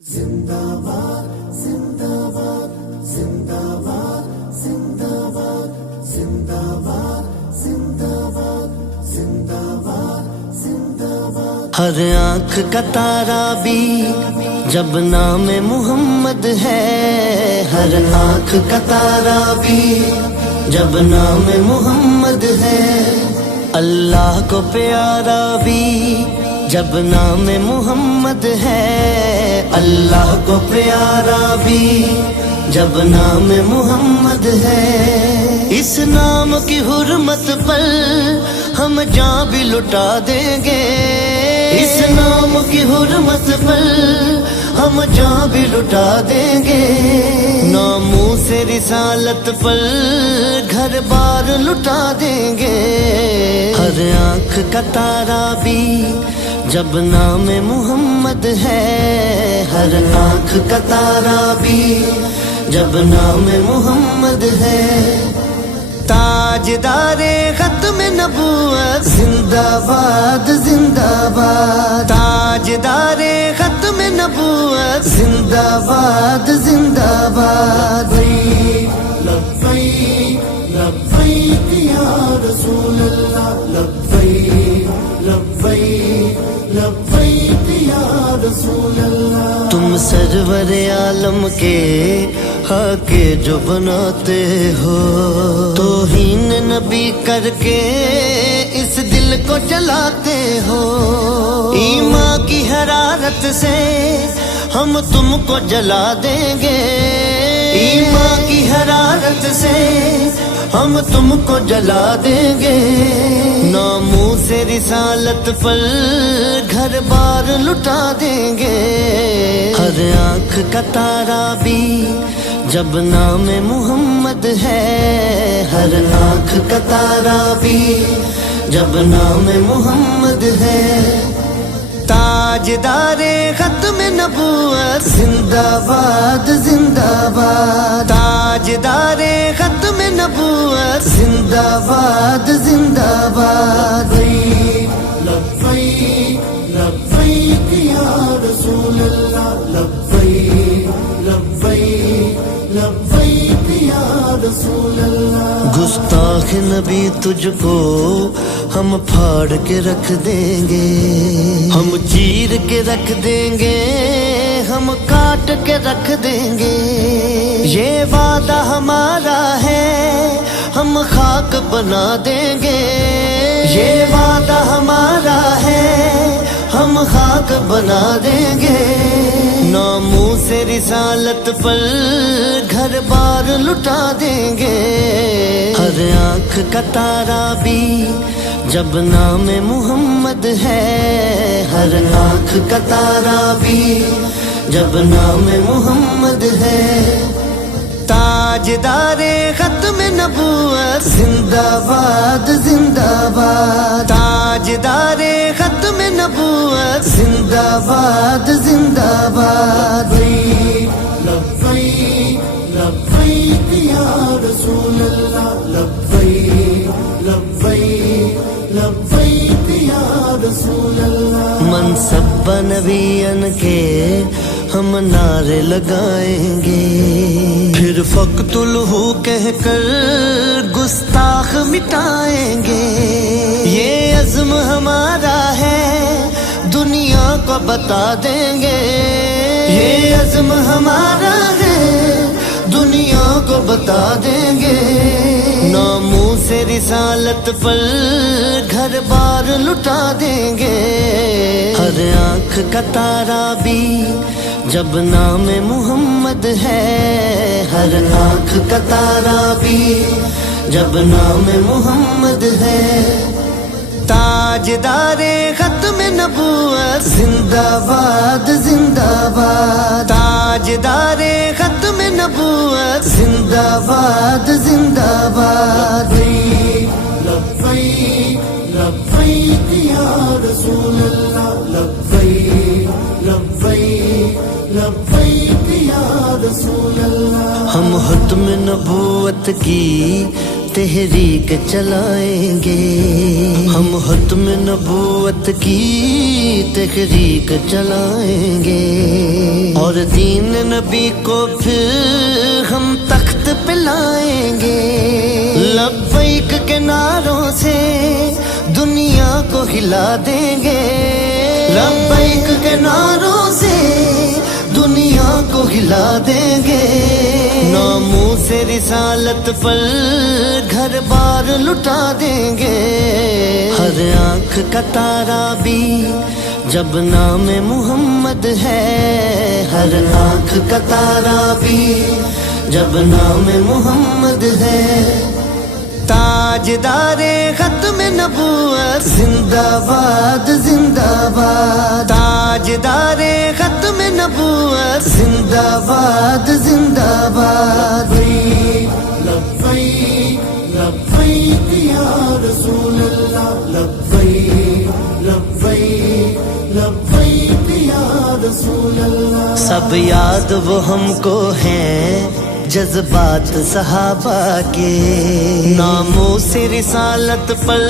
زندہ باد زندہ باد زندہ باد زندہ باد زندہ باد زندہ باد زندہ باد زندہ باد. ہر آنکھ کا تارا بھی جب نام محمد ہے، ہر آنکھ کا تارا بھی جب نام محمد ہے، اللہ کو پیارا بھی جب نام محمد ہے، اللہ کو پیارا بھی جب نام محمد ہے. اس نام کی حرمت پر ہم جان بھی لٹا دیں گے، اس نام کی حرمت پر ہم جان بھی لٹا دیں گے، ناموں سے رسالت پر گھر بار لٹا دیں گے. ہر آنکھ کا تارا بھی جب نام محمد ہے، ہر آنکھ کا تارا بھی جب نام محمد ہے. تاجدار ختم نبوت زندہ باد زندہ باد، تاجدار ختم نبوت زندہ باد زندہ باد. لبیک لبیک یا رسول اللہ، لبیک لبیک لبیک یا رسول اللہ. تم سرور عالم کے حق جو بناتے ہو، توہین نبی کر کے اس دل کو جلاتے ہو. ایمان کی حرارت سے ہم تم کو جلا دیں گے، ایمان کی حرارت سے ہم تم کو جلا دیں گے، ناموں سے رسالت پر گھر بار لٹا دیں گے. ہر آنکھ کا تارا بھی جب نام محمد ہے، ہر آنکھ کا تارا بھی جب نام محمد ہے. تاجدار ختم نبوت زندہ باد زندہ باد، تاجدار ختم نبوت زندہ باد زندہ باد. لبیک لبیک یا رسول اللہ، لبیک لبیک لبیک یا رسول اللہ. گستاخ نبی تجھ کو ہم پھاڑ کے رکھ دیں گے، ہم چیر کے رکھ دیں گے، ہم کاٹ کے رکھ دیں گے. یہ وعدہ ہمارا ہے ہم خاک بنا دیں گے، یہ وعدہ ہمارا ہے ہم خاک بنا دیں گے، ناموں سے رسالت پر گھر بار لٹا دیں گے. ہر آنکھ کا تارا بھی جب نام محمد ہے، ہر آنکھ کا تارا بھی جب نام محمد ہے. تاجدار ختم نبوت زندہ باد زندہ باد، تاجدار ختم نبوت زندہ باد زندہ باد. لبیک لبیک یا رسول اللہ، لبیک لبیک لبیک یا رسول اللہ. منصب نبیان کے ہم نعرے لگائیں گے، پھر فقتلہ کہہ کر گستاخ مٹائیں گے. یہ عزم ہمارا ہے دنیا کو بتا دیں گے، یہ عزم ہمارا ہے دنیا کو بتا دیں گے، ناموں سے رسالت پر گھر بار لٹا دیں گے. ہر آنکھ کا تارا بھی جب نام محمد ہے، ہر آنکھ کا تارا بھی جب نام محمد ہے. تاجدار ختم نبوت زندہ باد زندہ باد، تاجدار ختم نبوت زندہ باد زندہ باد. لبیک لبیک یا رسول اللہ، لبیک لبیک لبیک یا رسول اللہ. ہم ختم نبوت کی تحریک چلائیں گے، ہم ختم نبوت کی تحریک چلائیں گے، اور اور دین نبی کو پھر ہم تخت پہ لائیں گے، لبیک کے نعروں سے دنیا کو ہلا دیں گے، لبیک کے نعروں سے دنیا کو ہلا دیں گے، ناموس رسالت پر گھر بار لٹا دیں گے، ہر آنکھ کا تارا بھی جب نام محمد ہے، ہر آنکھ کا تارا بھی جب نام محمد ہے، تاجدار ختم نبوت زندہ باد زندہ باد، تاجدار ختم نبوت زندہ باد زندہ باد، لبیک لبیک یا رسول اللہ، لبیک لبیک لبیک یا رسول اللہ۔ سب یاد وہ ہم کو ہیں جذبات صحابہ کے، ناموس رسالت پر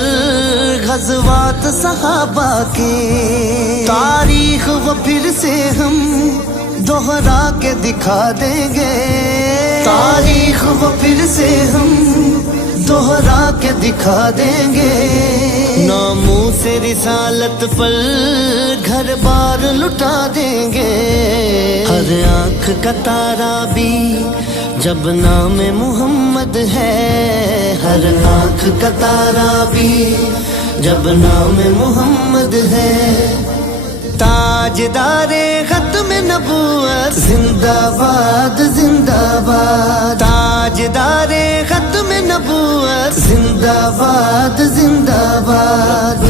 غزوات صحابہ کے، تاریخ وہ پھر سے ہم دوہرا کے دکھا دیں گے، تاریخ وہ پھر سے ہم دوہرا کے دکھا دیں گے، ناموس رسالت پر گھر بار لٹا دیں گے، ہر آنکھ کا تارا بھی جب نام محمد ہے، ہر آنکھ کا تارا بھی جب نام محمد ہے، تاجدار ختم نبوت زندہ باد زندہ باد، تاجدار ختم نبوت زندہ باد زندہ باد،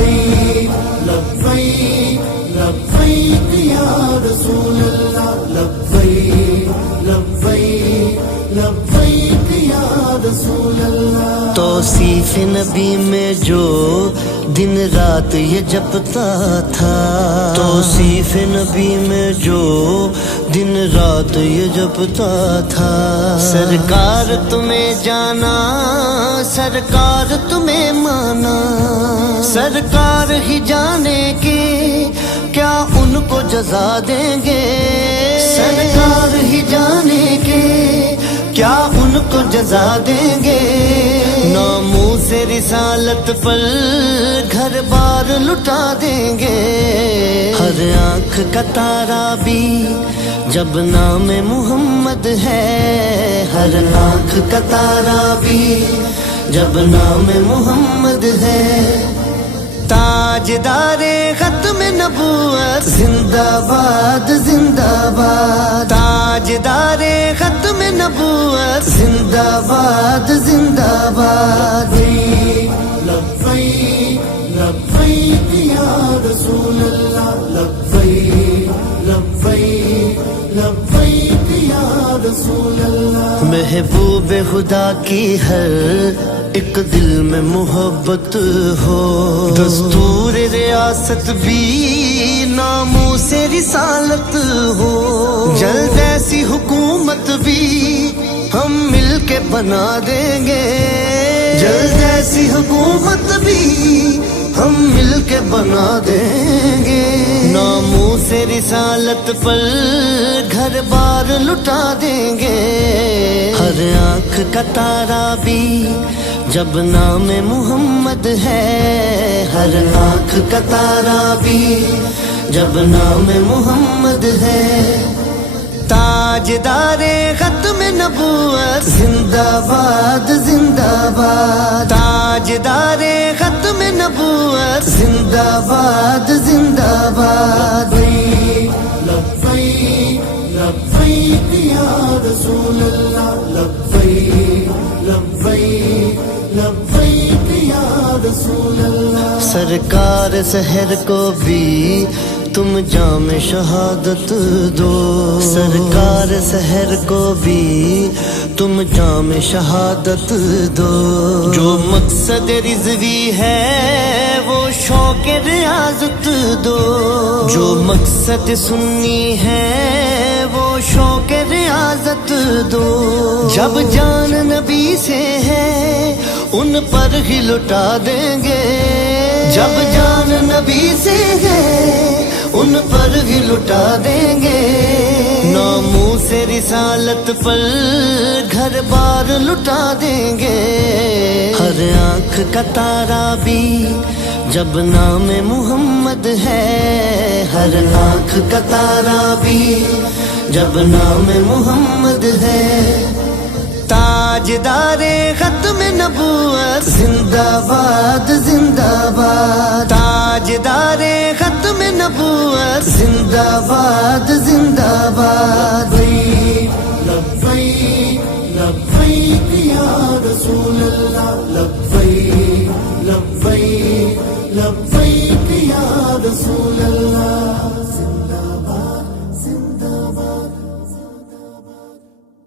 لبیک لبیک یا رسول اللہ، لبیک لبیک لبیک یا رسول اللہ۔ توصیف نبی میں جو دن رات یہ جپتا تھا، توصیف نبی میں جو دن رات یہ جپتا تھا، سرکار تمہیں جانا سرکار تمہیں مانا، سرکار ہی جانے کے کیا ان کو جزا دیں گے، سرکار ہی جانے کے کیا ان کو جزا دیں گے، ناموس رسالت پر گھر بار لٹا دیں گے، ہر آنکھ کا تارا بھی جب نام محمد ہے، ہر آنکھ کا تارا بھی جب نام محمد ہے، تاجدار ختم نبوت زندہ باد زندہ باد، تاجدار ختم نبوت زندہ باد زندہ باد، لبیک لبیک یا رسول اللہ، لبیک لبیک لبیک یا رسول اللہ۔ محبوب خدا کی ہر ایک دل میں محبت ہو، دستور ریاست بھی ناموس رسالت ہو، جلد ایسی حکومت بھی ہم مل کے بنا دیں گے، جلد ایسی حکومت بھی ہم مل کے بنا دیں گے، ناموس رسالت پر گھر بار لٹا دیں گے، ہر آنکھ کا تارا بھی جب نام محمد ہے، ہر آنکھ کا تارا بھی جب نام محمد ہے، تاجدار ختم نبوت زندہ باد زندہ باد، تاجدار ختم نبوت زندہ باد زندہ باد، لبیک لبیک یا رسول اللہ، لبیک لبیک لبیک یا رسول اللہ۔ سرکار سحر کو بھی تم جام شہادت دو، سرکار سحر کو بھی تم جام شہادت دو، جو مقصد رضوی ہے وہ شوق ریاضت دو، جو مقصد سنی ہے وہ شوق ریاضت دو، جب جان نبی سے ہے ان پر ہی لٹا دیں گے، جب جان نبی سے ہے ان پر ہی لٹا دیں گے، سے رسالت پر گھر بار لٹا دیں گے، ہر آنکھ کا تارا بھی جب نام محمد ہے، ہر آنکھ کا تارا بھی جب نام محمد ہے۔ تاجدار ختم نبوت زندہ باد زندہ باد، تاجدار ختم نبوت زندہ باد زندہ باد۔ لبیک لبیک یا رسول اللہ، لبیک لبیک لبیک یا رسول اللہ۔